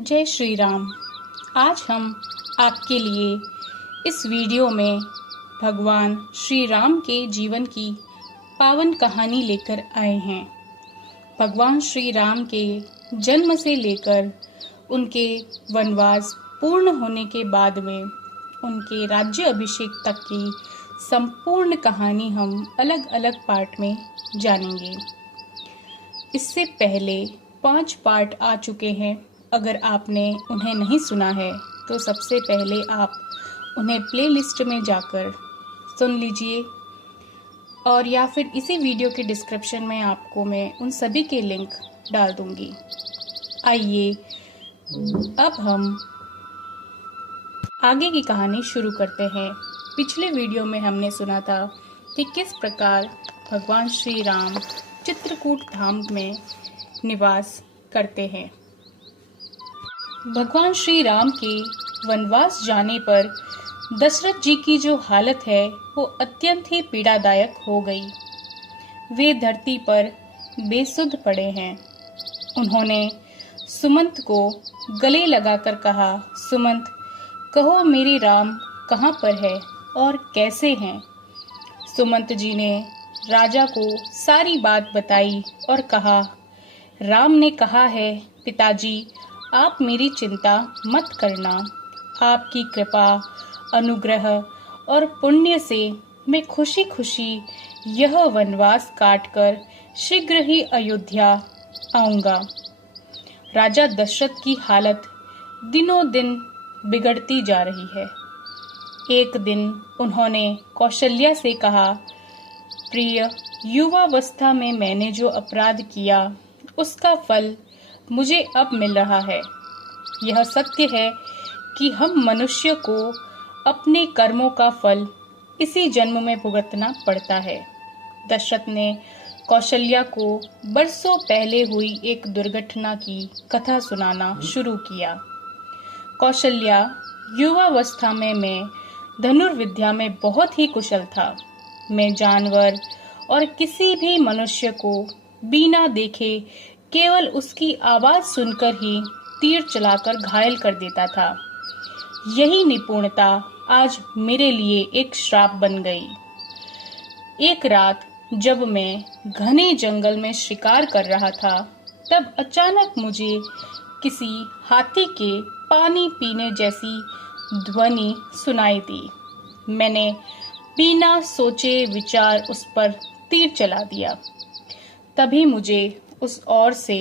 जय श्री राम। आज हम आपके लिए इस वीडियो में भगवान श्री राम के जीवन की पावन कहानी लेकर आए हैं। भगवान श्री राम के जन्म से लेकर उनके वनवास पूर्ण होने के बाद में उनके राज्य अभिषेक तक की संपूर्ण कहानी हम अलग अलग पार्ट में जानेंगे। इससे पहले 5 पार्ट आ चुके हैं। अगर आपने उन्हें नहीं सुना है तो सबसे पहले आप उन्हें प्लेलिस्ट में जाकर सुन लीजिए, और या फिर इसी वीडियो के डिस्क्रिप्शन में आपको मैं उन सभी के लिंक डाल दूंगी। आइए अब हम आगे की कहानी शुरू करते हैं। पिछले वीडियो में हमने सुना था कि किस प्रकार भगवान श्री राम चित्रकूट धाम में निवास करते हैं। भगवान श्री राम के वनवास जाने पर दशरथ जी की जो हालत है वो अत्यंत ही पीड़ादायक हो गई। वे धरती पर बेसुध पड़े हैं। उन्होंने सुमंत को गले लगाकर कहा, सुमंत, कहो मेरे राम कहाँ पर है और कैसे हैं। सुमंत जी ने राजा को सारी बात बताई और कहा, राम ने कहा है पिताजी, आप मेरी चिंता मत करना। आपकी कृपा, अनुग्रह और पुण्य से मैं खुशी खुशी यह वनवास काटकर शीघ्र ही अयोध्या आऊंगा। राजा दशरथ की हालत दिनों दिन बिगड़ती जा रही है। एक दिन उन्होंने कौशल्या से कहा, प्रिय, युवावस्था में मैंने जो अपराध किया उसका फल मुझे अब मिल रहा है। यह सत्य है कि हम मनुष्य को अपने कर्मों का फल इसी जन्म में भुगतना पड़ता है। दशरथ ने कौशल्या को बरसों पहले हुई एक दुर्घटना की कथा सुनाना शुरू किया। कौशल्या युवावस्था में मैं धनुर्विद्या में बहुत ही कुशल था। मैं जानवर और किसी भी मनुष्य को बिना देखे केवल उसकी आवाज सुनकर ही तीर चलाकर घायल कर देता था। यही निपुणता आज मेरे लिए एक श्राप बन गई। एक रात जब मैं घने जंगल में शिकार कर रहा था, तब अचानक मुझे किसी हाथी के पानी पीने जैसी ध्वनि सुनाई दी। मैंने बिना सोचे विचार उस पर तीर चला दिया। तभी मुझे उस ओर से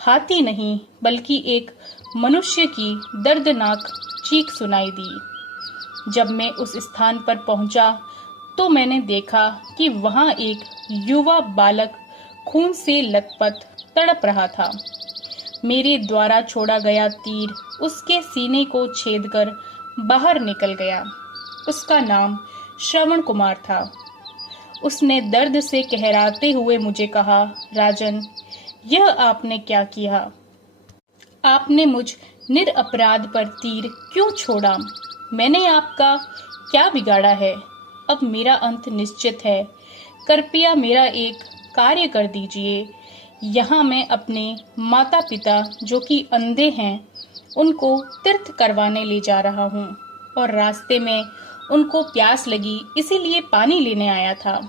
हाथी नहीं बल्कि एक मनुष्य की दर्दनाक चीख सुनाई दी। जब मैं उस स्थान पर पहुंचा तो मैंने देखा कि वहां एक युवा बालक खून से लथपथ तड़प रहा था। मेरे द्वारा छोड़ा गया तीर उसके सीने को छेदकर बाहर निकल गया। उसका नाम श्रवण कुमार था। उसने दर्द से कहराते हुए मुझे कहा, राजन, यह आपने क्या किया? आपने मुझ निरपराध पर तीर क्यों छोड़ा? मैंने आपका क्या बिगाड़ा है? अब मेरा अंत निश्चित है। कृपया मेरा एक कार्य कर दीजिए। यहाँ मैं अपने माता पिता जो कि अंधे हैं उनको तीर्थ करवाने ले जा रहा हूँ, और रास्ते में उनको प्यास लगी इसीलिए पानी लेने आया था।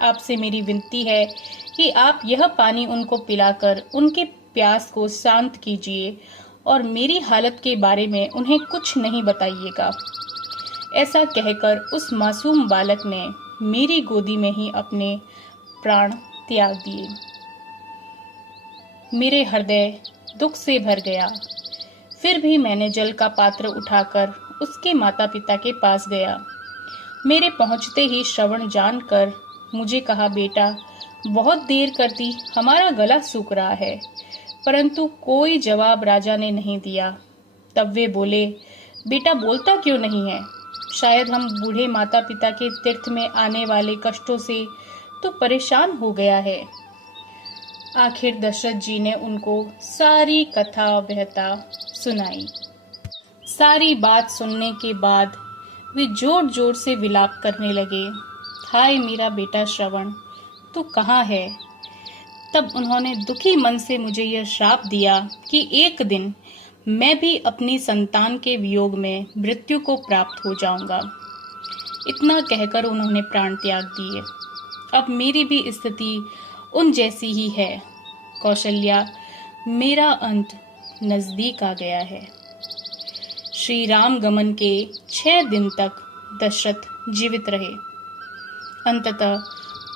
आपसे मेरी विनती है कि आप यह पानी उनको पिलाकर उनके प्यास को शांत कीजिए और मेरी हालत के बारे में उन्हें कुछ नहीं बताइएगा। ऐसा कहकर उस मासूम बालक ने मेरी गोदी में ही अपने प्राण त्याग दिए। मेरे हृदय दुख से भर गया। फिर भी मैंने जल का पात्र उठाकर उसके माता पिता के पास गया। मेरे पहुंचते ही श्रवण जानकर मुझे कहा, बेटा, बहुत देर कर दी, हमारा गला सूख रहा है। परंतु कोई जवाब राजा ने नहीं दिया। तब वे बोले, बेटा बोलता क्यों नहीं है? शायद हम बूढ़े माता पिता के तीर्थ में आने वाले कष्टों से तो परेशान हो गया है। आखिर दशरथ जी ने उनको सारी कथा व्यथा सुनाई। सारी बात सुनने के बाद वे जोर जोर से विलाप करने लगे, हाय मेरा बेटा श्रवण, तू कहाँ है? तब उन्होंने दुखी मन से मुझे यह श्राप दिया कि एक दिन मैं भी अपनी संतान के वियोग में मृत्यु को प्राप्त हो जाऊंगा। इतना कहकर उन्होंने प्राण त्याग दिए। अब मेरी भी स्थिति उन जैसी ही है। कौशल्या, मेरा अंत नजदीक आ गया है। श्री राम गमन के 6 दिन तक दशरथ जीवित रहे। अंततः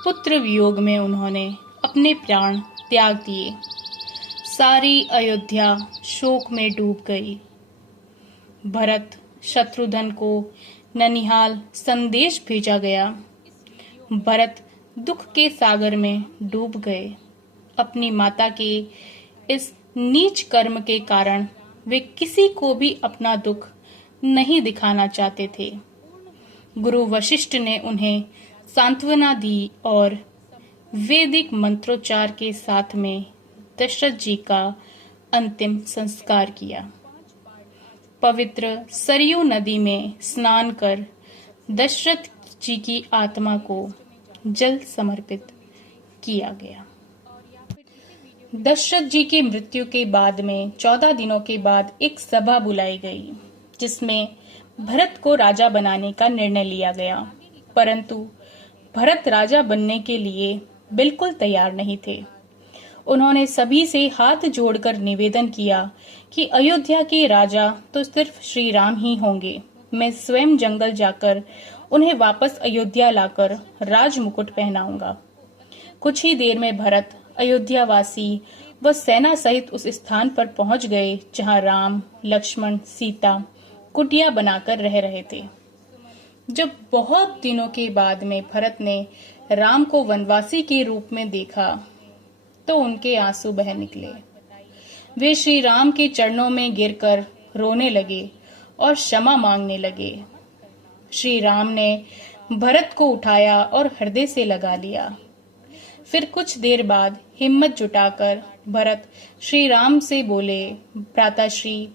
पुत्र वियोग में उन्होंने अपने प्राण त्याग दिए। सारी अयोध्या शोक में डूब गई। भरत शत्रुघ्न को ननिहाल संदेश भेजा गया। भरत दुख के सागर में डूब गए। अपनी माता के इस नीच कर्म के कारण वे किसी को भी अपना दुख नहीं दिखाना चाहते थे। गुरु वशिष्ठ ने उन्हें सांत्वना दी और वैदिक मंत्रोच्चार के साथ में दशरथ जी का अंतिम संस्कार किया। पवित्र सरयू नदी में स्नान कर दशरथ जी की आत्मा को जल समर्पित किया गया। दशरथ जी की मृत्यु के बाद में 14 दिनों के बाद एक सभा बुलाई गई, जिसमें भरत को राजा बनाने का निर्णय लिया गया। परंतु भरत राजा बनने के लिए बिल्कुल तैयार नहीं थे। उन्होंने सभी से हाथ जोड़कर निवेदन किया कि अयोध्या के राजा तो सिर्फ श्री राम ही होंगे। मैं स्वयं जंगल जाकर उन्हें वापस अयोध्या लाकर राज मुकुट पहनाऊंगा। कुछ ही देर में भरत अयोध्या वासी व सेना सहित उस स्थान पर पहुंच गए जहां राम, लक्ष्मण, सीता कुटिया बनाकर रह रहे थे। जब बहुत दिनों के बाद में भरत ने राम को वनवासी के रूप में देखा तो उनके आंसू बह निकले। वे श्री राम के चरणों में गिरकर रोने लगे और क्षमा मांगने लगे। श्री राम ने भरत को उठाया और हृदय से लगा लिया। फिर कुछ देर बाद हिम्मत जुटाकर भरत श्री राम से बोले, भ्राताश्री,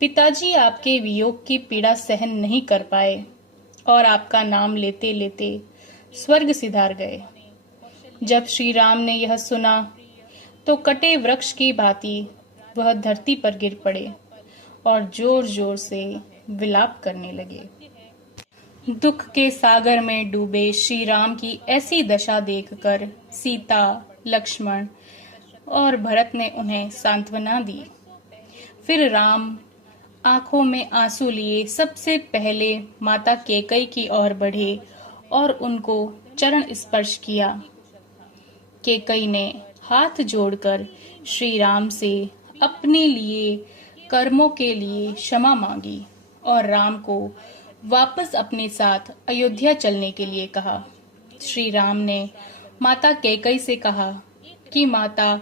पिताजी आपके वियोग की पीड़ा सहन नहीं कर पाए और आपका नाम लेते लेते स्वर्ग सिधार गए। जब श्री राम ने यह सुना तो कटे वृक्ष की भांति वह धरती पर गिर पड़े और जोर जोर से विलाप करने लगे। दुख के सागर में डूबे श्री राम की ऐसी दशा देखकर सीता, लक्ष्मण और भरत ने उन्हें सांत्वना दी। फिर राम आंखों में आंसू लिए सबसे पहले माता कैकेयी की ओर बढ़े और उनको चरण स्पर्श किया। कैकेयी ने हाथ जोड़कर श्री राम से अपने लिए कर्मों के लिए क्षमा मांगी और राम को वापस अपने साथ अयोध्या चलने के लिए कहा। श्री राम ने माता कैकेयी से कहा कि माता,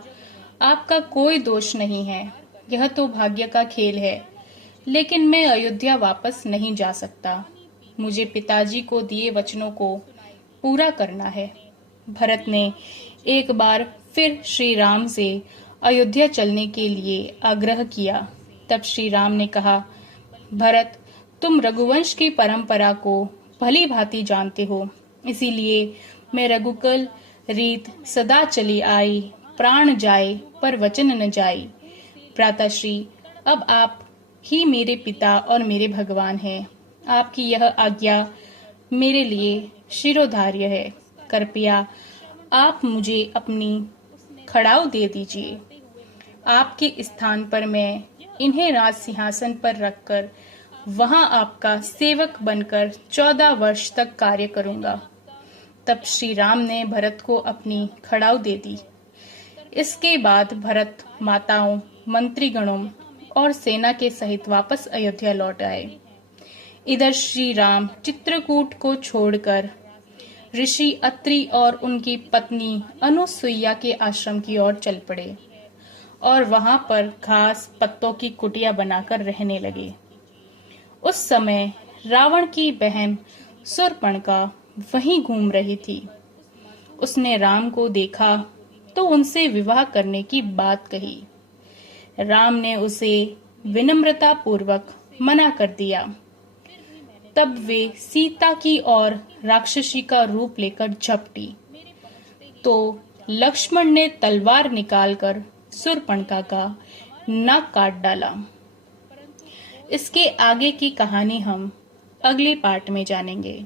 आपका कोई दोष नहीं है, यह तो भाग्य का खेल है, लेकिन मैं अयोध्या वापस नहीं जा सकता। मुझे पिताजी को दिए वचनों को पूरा करना है। भरत ने एक बार फिर श्री राम से अयोध्या चलने के लिए आग्रह किया। तब श्री राम ने कहा, भरत, तुम रघुवंश की परंपरा को भली भांति जानते हो, इसीलिए मैं रघुकुल रीत सदा चली आई, प्राण जाए पर वचन न जाई। भ्राताश्री, अब आप ही मेरे पिता और मेरे भगवान हैं। आपकी यह आज्ञा मेरे लिए शिरोधार्य है। कृपया आप मुझे अपनी खड़ाऊ दे दीजिए। आपके स्थान पर मैं इन्हें राज सिंहासन पर रखकर वहां आपका सेवक बनकर 14 वर्ष तक कार्य करूंगा। तब श्री राम ने भरत को अपनी खड़ाऊ दे दी। इसके बाद भरत माताओं, मंत्रीगणों और सेना के सहित वापस अयोध्या लौट आए। इधर श्री राम चित्रकूट को छोड़कर ऋषि अत्रि और उनकी पत्नी अनुसुईया के आश्रम की ओर चल पड़े और वहां पर घास पत्तों की कुटिया बनाकर रहने लगे। उस समय रावण की बहन शूर्पणखा वहीं घूम रही थी। उसने राम को देखा तो उनसे विवाह करने की बात कही। राम ने उसे विनम्रता पूर्वक मना कर दिया। तब वे सीता की ओर राक्षसी का रूप लेकर झपटी तो लक्ष्मण ने तलवार निकालकर शूर्पणखा का नाक काट डाला। इसके आगे की कहानी हम अगले पार्ट में जानेंगे।